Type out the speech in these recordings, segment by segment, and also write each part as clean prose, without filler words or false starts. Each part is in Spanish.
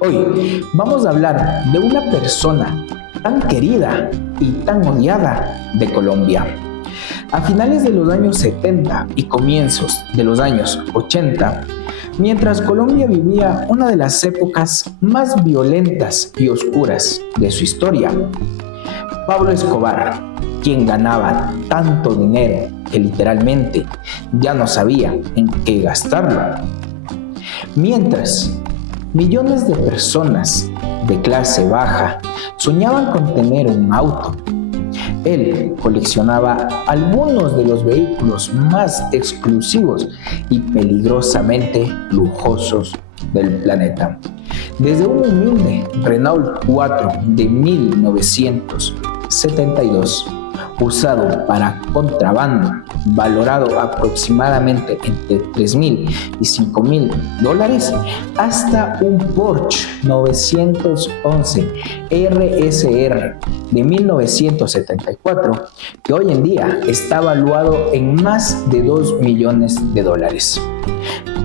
Hoy vamos a hablar de una persona tan querida y tan odiada de Colombia. A finales de los años 70 y comienzos de los años 80, mientras Colombia vivía una de las épocas más violentas y oscuras de su historia, Pablo Escobar, quien ganaba tanto dinero que literalmente ya no sabía en qué gastarlo, mientras millones de personas de clase baja soñaban con tener un auto, él coleccionaba algunos de los vehículos más exclusivos y peligrosamente lujosos del planeta. Desde un humilde Renault 4 de 1972, usado para contrabando, valorado aproximadamente entre $3,000 y $5,000, hasta un Porsche 911 RSR de 1974, que hoy en día está valuado en más de $2 millones.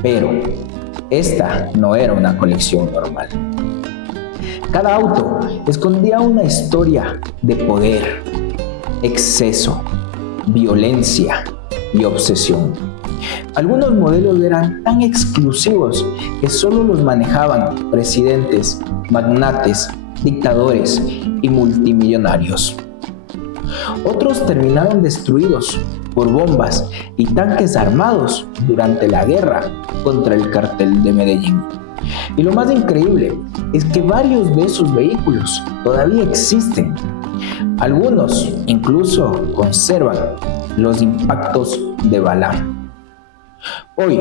Pero esta no era una colección normal. Cada auto escondía una historia de poder, exceso, violencia y obsesión. Algunos modelos eran tan exclusivos que solo los manejaban presidentes, magnates, dictadores y multimillonarios. Otros terminaron destruidos por bombas y tanques armados durante la guerra contra el cartel de Medellín. Y lo más increíble es que varios de esos vehículos todavía existen. Algunos incluso conservan los impactos de bala. Hoy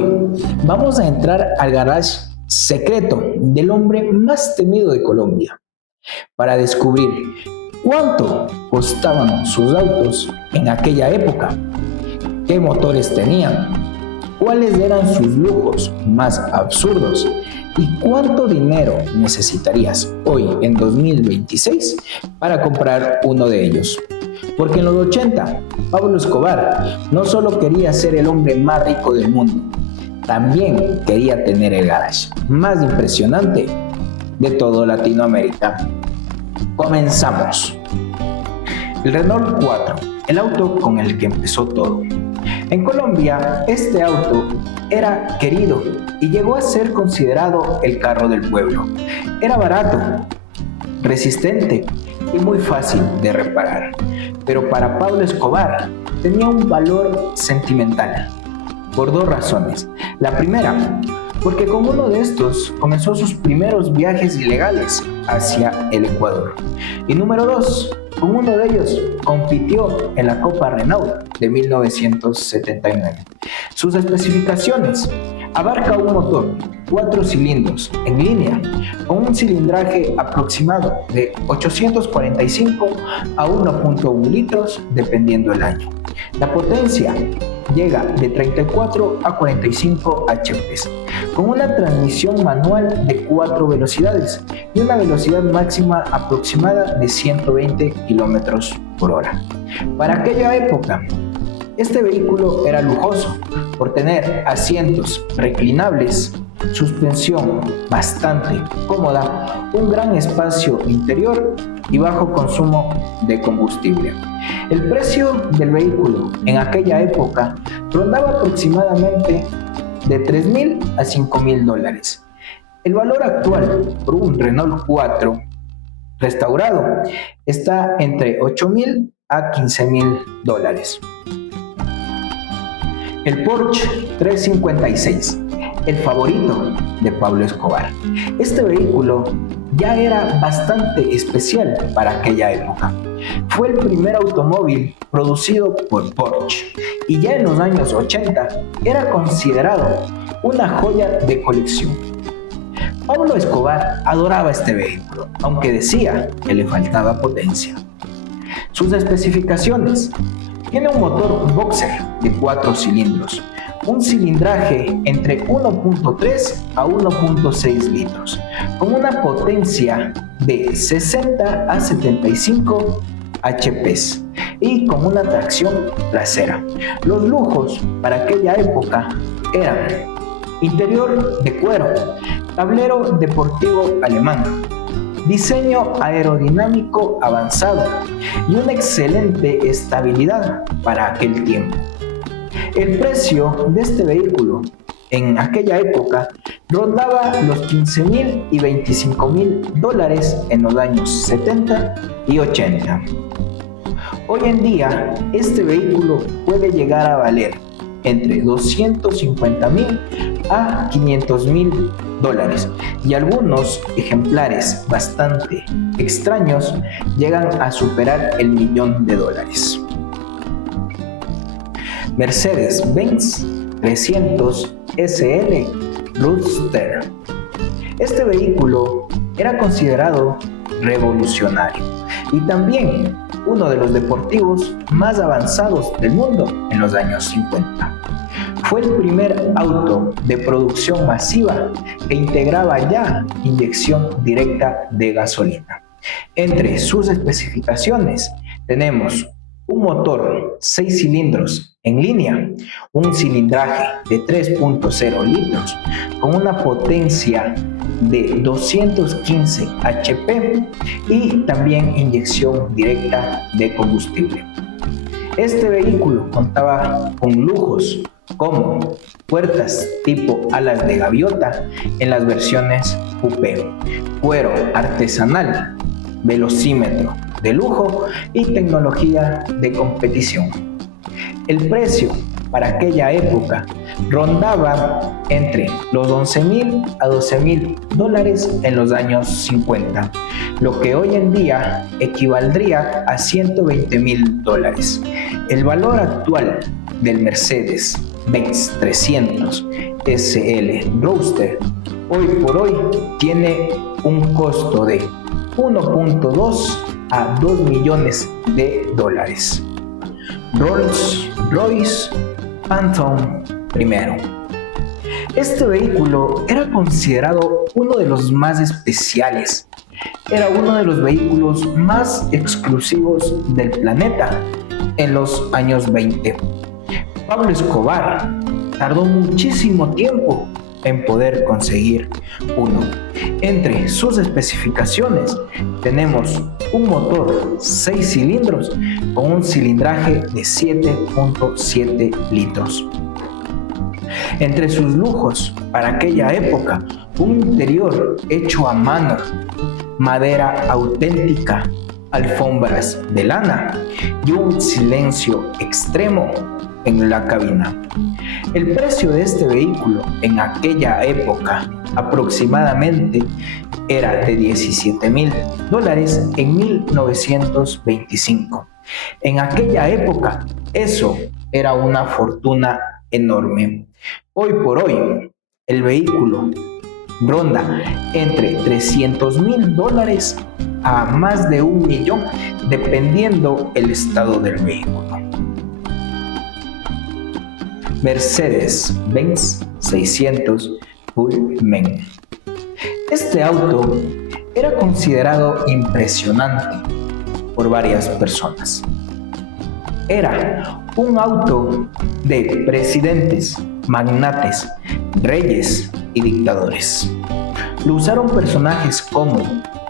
vamos a entrar al garage secreto del hombre más temido de Colombia para descubrir cuánto costaban sus autos en aquella época, qué motores tenían, cuáles eran sus lujos más absurdos y cuánto dinero necesitarías hoy en 2026 para comprar uno de ellos. Porque en los 80, Pablo Escobar no solo quería ser el hombre más rico del mundo, también quería tener el garage más impresionante de todo Latinoamérica. Comenzamos. El Renault 4, el auto con el que empezó todo. En Colombia, este auto era querido y llegó a ser considerado el carro del pueblo. Era barato, resistente y muy fácil de reparar. Pero para Pablo Escobar tenía un valor sentimental, por dos razones. La primera, porque con uno de estos comenzó sus primeros viajes ilegales hacia el Ecuador. Y número dos, con uno de ellos compitió en la Copa Renault de 1979. Sus especificaciones: abarca un motor 4 cilindros en línea con un cilindraje aproximado de 845 a 1.1 litros dependiendo el año. La potencia llega de 34 a 45 HP, con una transmisión manual de 4 velocidades y una velocidad máxima aproximada de 120 km/h. Para aquella época, este vehículo era lujoso por tener asientos reclinables, suspensión bastante cómoda, un gran espacio interior y bajo consumo de combustible. El precio del vehículo en aquella época rondaba aproximadamente de $3,000 a $5,000. El valor actual por un Renault 4 restaurado está entre $8,000 a $15,000. El Porsche 356, el favorito de Pablo Escobar. Este vehículo ya era bastante especial para aquella época. Fue el primer automóvil producido por Porsche y ya en los años 80 era considerado una joya de colección. Pablo Escobar adoraba este vehículo, aunque decía que le faltaba potencia. Sus especificaciones: tiene un motor boxer de 4 cilindros, un cilindraje entre 1.3 a 1.6 litros, con una potencia de 60 a 75 HP y con una tracción trasera. Los lujos para aquella época eran interior de cuero, tablero deportivo alemán, diseño aerodinámico avanzado y una excelente estabilidad para aquel tiempo. El precio de este vehículo en aquella época rondaba los 15,000 y 25,000 dólares en los años 70 y 80. Hoy en día, este vehículo puede llegar a valer entre 250,000 a 500,000 dólares y algunos ejemplares bastante extraños llegan a superar el $1,000,000. Mercedes-Benz 300 SL Roadster. Este vehículo era considerado revolucionario y también uno de los deportivos más avanzados del mundo en los años 50. Fue el primer auto de producción masiva que integraba ya inyección directa de gasolina. Entre sus especificaciones tenemos un motor 6 cilindros en línea, un cilindraje de 3.0 litros con una potencia de 215 HP y también inyección directa de combustible. Este vehículo contaba con lujos como puertas tipo alas de gaviota en las versiones coupé, cuero artesanal, velocímetro de lujo y tecnología de competición. El precio para aquella época rondaba entre los 11,000 a 12,000 dólares en los años 50, lo que hoy en día equivaldría a 120,000 dólares. El valor actual del Mercedes-Benz 300 SL Roadster hoy por hoy tiene un costo de 1.2 a 2 millones de dólares. Rolls-Royce Phantom I. Este vehículo era considerado uno de los más especiales. Era uno de los vehículos más exclusivos del planeta en los años 20. Pablo Escobar tardó muchísimo tiempo en poder conseguir uno. Entre sus especificaciones tenemos un motor 6 cilindros con un cilindraje de 7.7 litros. Entre sus lujos para aquella época, un interior hecho a mano, madera auténtica, alfombras de lana y un silencio extremo en la cabina. El precio de este vehículo en aquella época aproximadamente era de 17,000 dólares en 1925. En aquella época eso era una fortuna enorme. Hoy por hoy el vehículo ronda entre 300,000 dólares a más de 1,000,000 dependiendo el estado del vehículo. Mercedes-Benz 600 Pullman. Este auto era considerado impresionante por varias personas. Era un auto de presidentes, magnates, reyes y dictadores. Lo usaron personajes como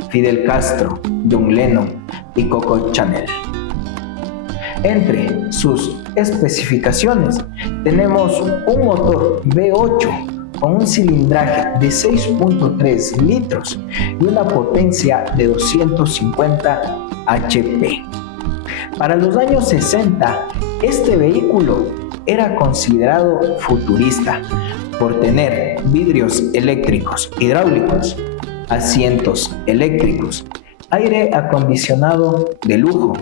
Fidel Castro, John Lennon y Coco Chanel. Entre sus especificaciones tenemos un motor V8 con un cilindraje de 6.3 litros y una potencia de 250 HP. Para los años 60, este vehículo era considerado futurista por tener vidrios eléctricos hidráulicos, asientos eléctricos, aire acondicionado de lujo,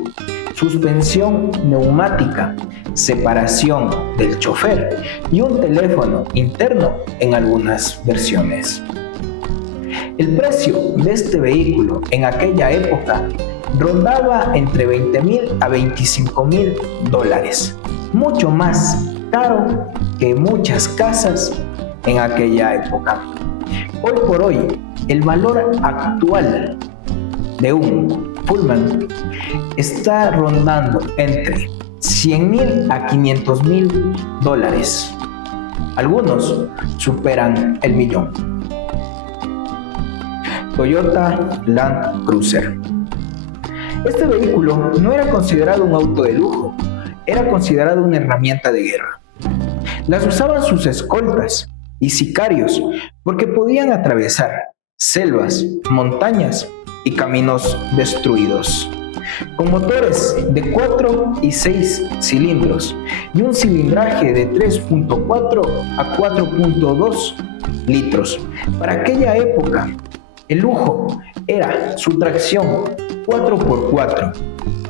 suspensión neumática, separación del chofer y un teléfono interno en algunas versiones. El precio de este vehículo en aquella época rondaba entre 20,000 a 25,000 dólares, mucho más caro que muchas casas en aquella época. Hoy por hoy, el valor actual de un Pullman está rondando entre 100,000 a 500,000 dólares. Algunos superan el millón. Toyota Land Cruiser. Este vehículo no era considerado un auto de lujo, era considerado una herramienta de guerra. Las usaban sus escoltas y sicarios porque podían atravesar selvas, montañas y caminos destruidos. Con motores de 4 y 6 cilindros y un cilindraje de 3.4 a 4.2 litros. Para aquella época, el lujo era su tracción 4x4,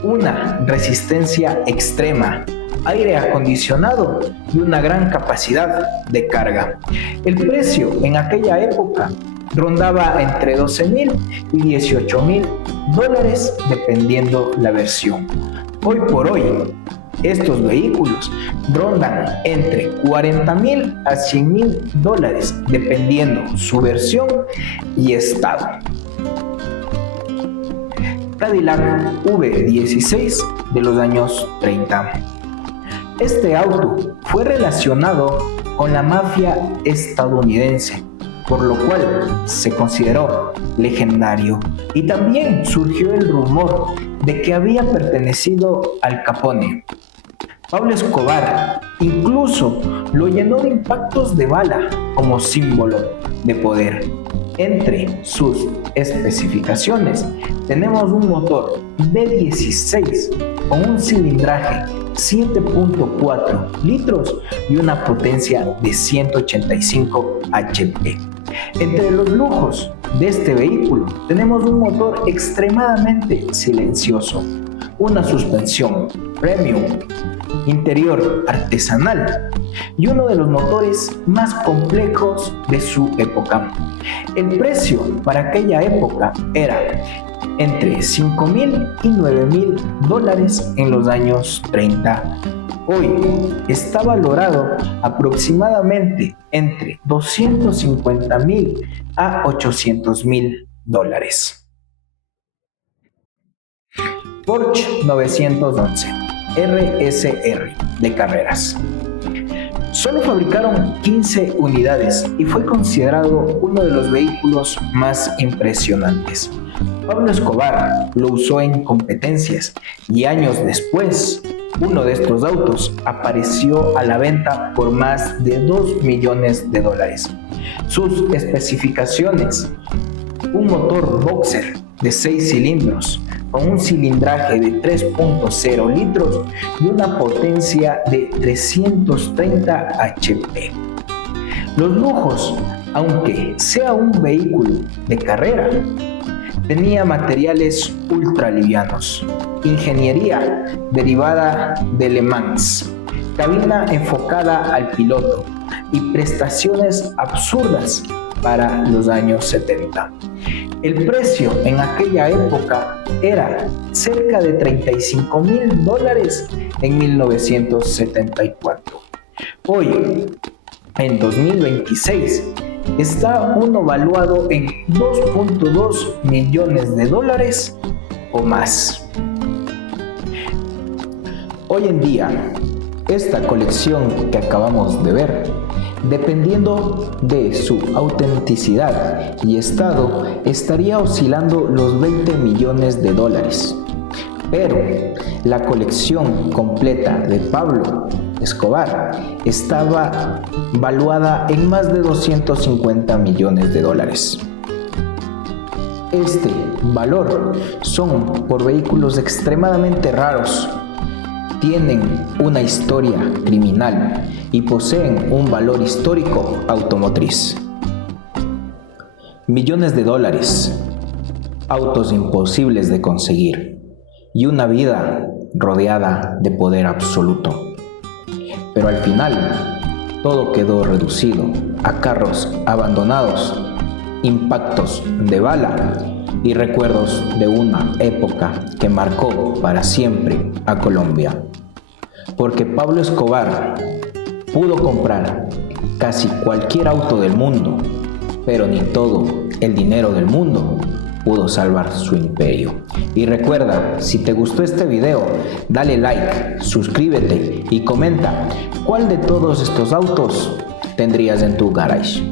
una resistencia extrema, aire acondicionado y una gran capacidad de carga. El precio en aquella época rondaba entre $12,000 y $18,000 dependiendo la versión. Hoy por hoy, estos vehículos rondan entre $40,000 a $100,000 dependiendo su versión y estado. Cadillac V16 de los años 30. Este auto fue relacionado con la mafia estadounidense, por lo cual se consideró legendario, y también surgió el rumor de que había pertenecido al Capone. Pablo Escobar incluso lo llenó de impactos de bala como símbolo de poder. Entre sus especificaciones tenemos un motor V16 con un cilindraje 7.4 litros y una potencia de 185 HP. Entre los lujos de este vehículo tenemos un motor extremadamente silencioso, una suspensión premium, interior artesanal y uno de los motores más complejos de su época. El precio para aquella época era entre $5,000 y $9,000 en los años 30. Hoy está valorado aproximadamente entre $250,000 a $800,000. Porsche 911 RSR de carreras. Solo fabricaron 15 unidades y fue considerado uno de los vehículos más impresionantes. Pablo Escobar lo usó en competencias y años después, uno de estos autos apareció a la venta por más de $2 millones. Sus especificaciones: un motor boxer de 6 cilindros con un cilindraje de 3.0 litros y una potencia de 330 HP. Los lujos, aunque sea un vehículo de carrera, tenía materiales ultralivianos, ingeniería derivada de Le Mans, cabina enfocada al piloto y prestaciones absurdas para los años 70. El precio en aquella época era cerca de $35,000 en 1974. Hoy, en 2026, está uno valuado en $2.2 millones o más. Hoy en día, esta colección que acabamos de ver, dependiendo de su autenticidad y estado, estaría oscilando los $20 millones. Pero la colección completa de Pablo Escobar estaba valuada en más de $250 millones. Este valor son por vehículos extremadamente raros, tienen una historia criminal y poseen un valor histórico automotriz. Millones de dólares, autos imposibles de conseguir y una vida rodeada de poder absoluto. Pero al final, todo quedó reducido a carros abandonados, impactos de bala y recuerdos de una época que marcó para siempre a Colombia. Porque Pablo Escobar pudo comprar casi cualquier auto del mundo, pero ni todo el dinero del mundo pudo salvar su imperio. Y recuerda, si te gustó este video, dale like, suscríbete y comenta cuál de todos estos autos tendrías en tu garage.